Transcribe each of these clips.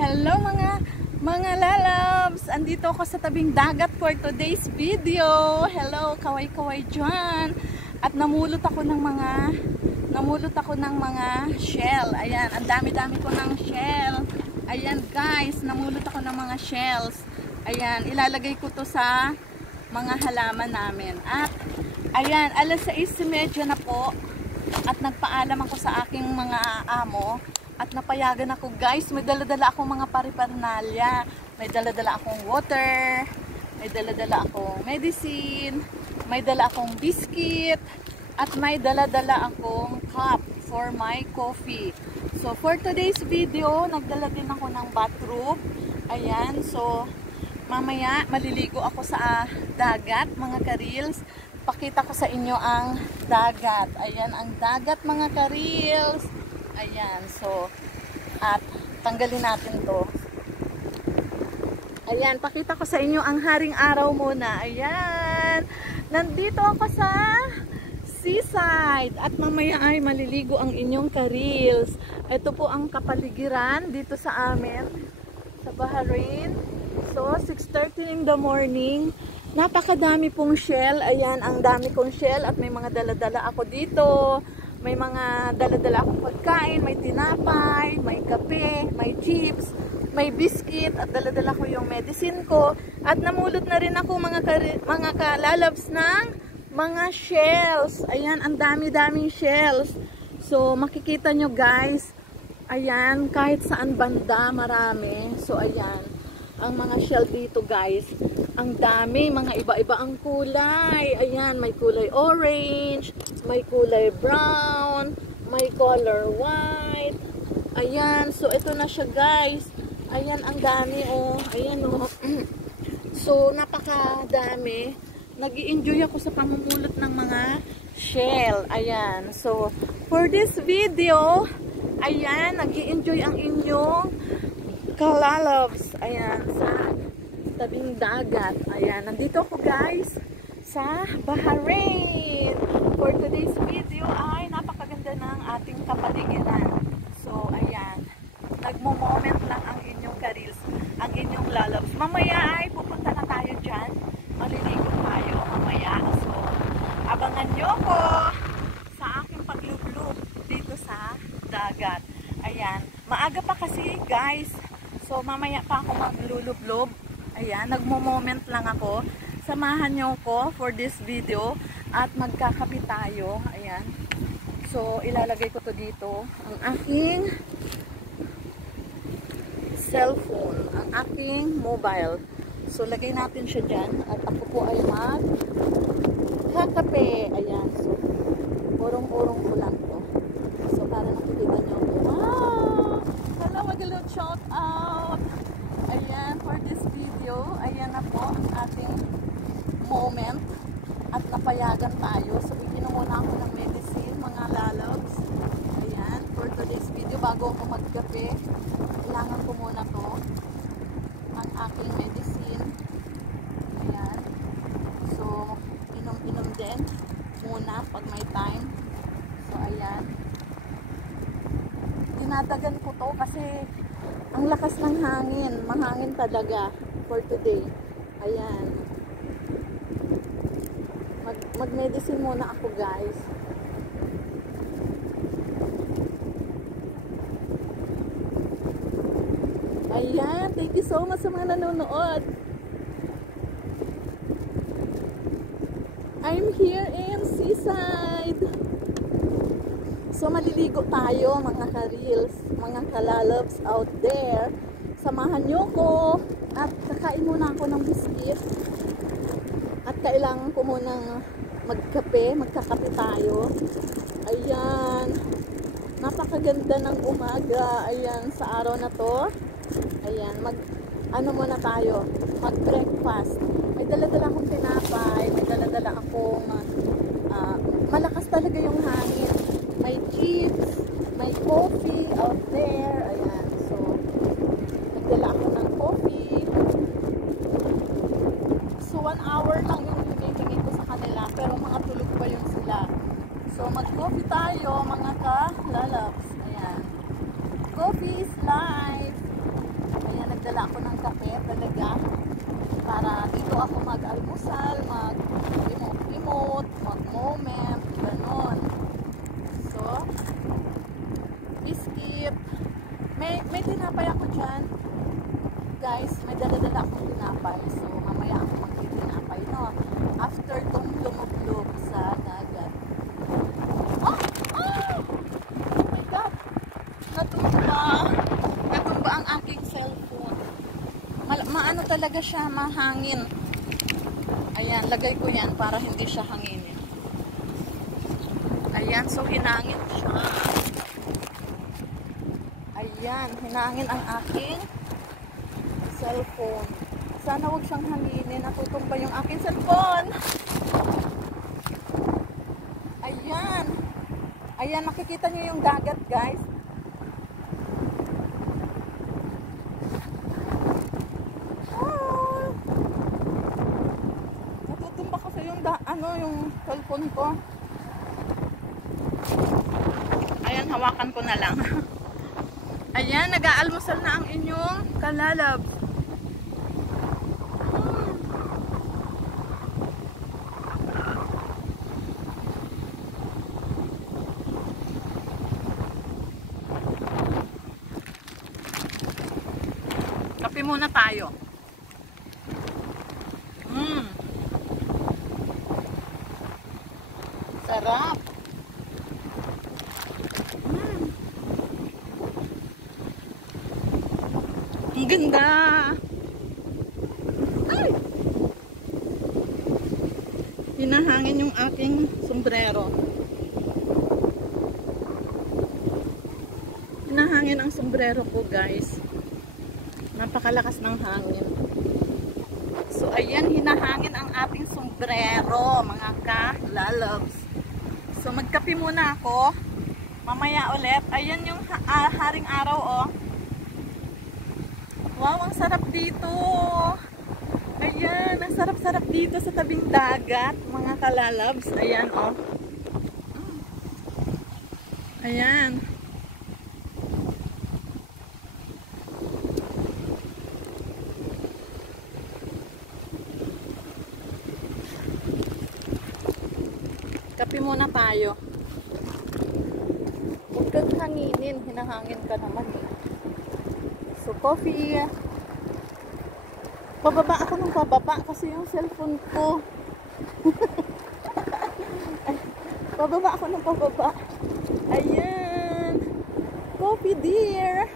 Hello mga lalabs! Andito ako sa tabing dagat for today's video. Hello, kaway-kaway dyan. At namulot ako ng mga shell. Ayan, ang dami-dami ko ng shell. Ayan guys, namulot ako ng mga shells. Ayan, ilalagay ko to sa mga halaman namin. At ayan, alas 6:30 na po. At nagpaalam ako sa aking mga amo. At napayagan ako guys, may dala-dala akong mga paripernalya. May dala-dala akong water, may dala-dala akong medicine, may dala akong biscuit, at may dala-dala akong cup for my coffee. So for today's video, nagdala din ako ng bathrobe. Ayan, so mamaya maliligo ako sa dagat mga karils. Pakita ko sa inyo ang dagat. Ayan ang dagat mga karils. Ayan, so, at tanggalin natin to. Ayan, pakita ko sa inyo ang haring araw muna. Ayan, nandito ako sa seaside. At mamaya ay maliligo ang inyong karils. Ito po ang kapaligiran dito sa amin, sa Bahrain. So, 6:30 in the morning. Napakadami pong shell. Ayan, ang dami kong shell at may mga dala-dala ako dito. May mga dala-dala akong pagkain, may tinapay, may kape, may chips, may biscuit, at dala-dala ko yung medicine ko. At namulot na rin ako mga kalalabs ng mga shells. Ayan, ang dami-daming shells. So, makikita nyo guys, ayan, kahit saan banda, marami. So, ayan, ang mga shell dito guys, ang dami, mga iba-iba ang kulay. Ayan, may kulay orange, may kulay brown, may color white. Ayan, so ito na siya guys. Ayan, ang dami oh. Ayan oh. So, napakadami. Nag-i-enjoy ako sa pamumulot ng mga shell. Ayan, so for this video, ayan, nag-i-enjoy ang inyong kalalabs. Ayan, sa tabing dagat. Ayan, nandito ako guys sa Bahrain. For today's video ay napakaganda ng ating kapaligiran. So, ayan, nagmo-moment lang ang inyong karils, ang inyong lalabs. Mamaya ay pupunta na tayo dyan. Maliligo tayo mamaya. So, abangan nyo ko sa aking paglublub dito sa dagat. Ayan, maaga pa kasi guys. So, mamaya pa ako maglulublob. Ayan, nagmo-moment lang ako. Samahan nyo ko for this video at magkakapit tayo. Ayan. So, ilalagay ko to dito. Ang aking cellphone. Ang aking mobile. So, lagay natin siya dyan. At ako po ay magkakape. Ayan. So, urong-urong ko lang to. So, para nakikita nyo. Wow! Hello, mag-alot shout out! Ayan, for this video, ayan na po ang ating moment at napayagan tayo. So, inom muna ako ng medicine, mga lalabs. Ayan, for today's video, bago ako magkape, kailangan ko muna to, ang aking medicine. Ayan. So, inom-inom din muna pag may time. So, ayan. Dinadagan ko to kasi ang lakas ng hangin. Mahangin talaga for today. Ayan. Mag-medicine muna ako guys. Ayan. Thank you so much sa mga nanonood. I'm here in seaside. So, maliligo tayo mga karils, mga kalalabs out there. Samahan nyo ko. At kakain muna ako ng biscuit. At kailangan ko munang magkape, magkakape tayo. Ayan. Napakaganda ng umaga. Ayan, sa araw na to. Ayan, ano muna tayo? Mag-breakfast. May dala-dala akong tinapay. May dala-dala akong malakas talaga yung hangin. May chips, may coffee out there. Ayan. So, nagdala ako ng coffee. So, 1 hour lang yung hinihingi ko sa kanila. Pero mga tulog pa yun sila. So, mag-coffee tayo, mga ka-lalabs. Ayan. Coffee is life. May tinapay ako dyan. Guys, may dala-dala akong tinapay. So, mamaya ako magtitinapay, no? After tong lumublog sa dagat. Oh! Oh! Oh my God! Natumba. Natumba ang aking cellphone. Maano talaga siya, mahangin. Ayan, lagay ko yan para hindi siya hanginin. Ayan, so hinangin siya. Ayan, hinangin ang aking cellphone. Sana huwag siyang hanginin. Natutumba yung aking cellphone. Ayan. Ayan, nakikita niyo yung dagat, guys. Ah. Natutumba kasi yung yung cellphone ko. Ayan, hawakan ko na lang. Ayan, nag-aalmusal na ang inyong kalalab. Kape muna tayo. Sarap. Ang ganda. Ay! Hinahangin yung aking sombrero. Hinahangin ang sombrero ko, guys. Napakalakas ng hangin. So, ayan, hinahangin ang ating sombrero, mga ka-lalabs. So, magkape muna ako. Mamaya ulit. Ayan yung haring araw, oh. Wow, ang sarap dito. Ayan, ang sarap-sarap dito sa tabing dagat, mga ka-lalabs. Ayan, oh. Ayan. Kape muna tayo. Huwag kang hanginin. Hinahangin ka naman eh. So, coffee. Pababa ako ng pababa kasi yung cellphone ko. Pababa ako ng pababa. Ayan. Coffee, dear.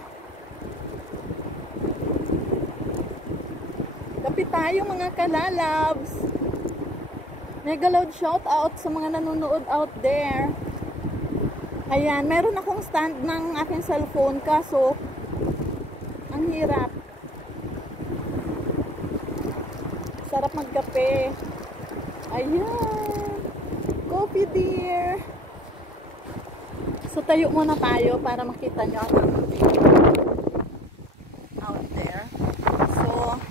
Kape tayo, mga kalalabs. Mega loud shout out sa mga nanonood out there. Ayan, meron akong stand ng aking cellphone kaso ang hirap. Sarap magkape. Ayan. Coffee, dear. So tayo muna tayo para makita nyo ang out there. So,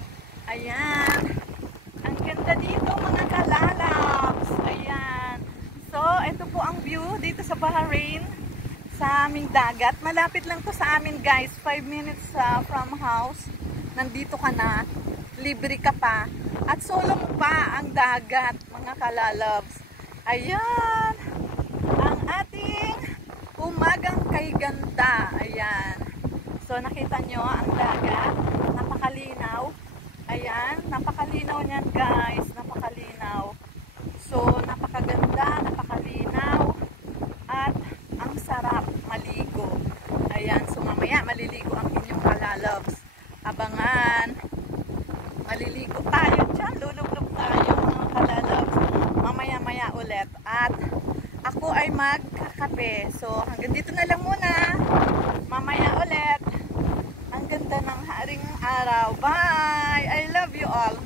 ayan. Ang ganda dito, mga kalalabs. Ayan. So, ito po ang view dito sa Bahrain, sa aming dagat. Malapit lang to sa amin, guys. 5 minutes from house. Nandito ka na. Libre ka pa. At solo mo pa ang dagat, mga kalalabs. Ayan. Ang ating umagang kay ganda. Ayan. So, nakita nyo ang dagat. Napakalinaw. Ayan, napakalinaw niyan, guys. Napakalinaw. So, napakaganda, napakalinaw. At ang sarap maligo. Ayan, so mamaya maliligo ang inyong kalalabs. Abangan. Maliligo tayo dyan. Lulublog tayo, mga kalalabs. Mamaya-maya ulit. At ako ay magkakape. So, hanggang dito na lang muna. Mamaya ulit. Ang ganda ng haring araw. Bye! I love you all.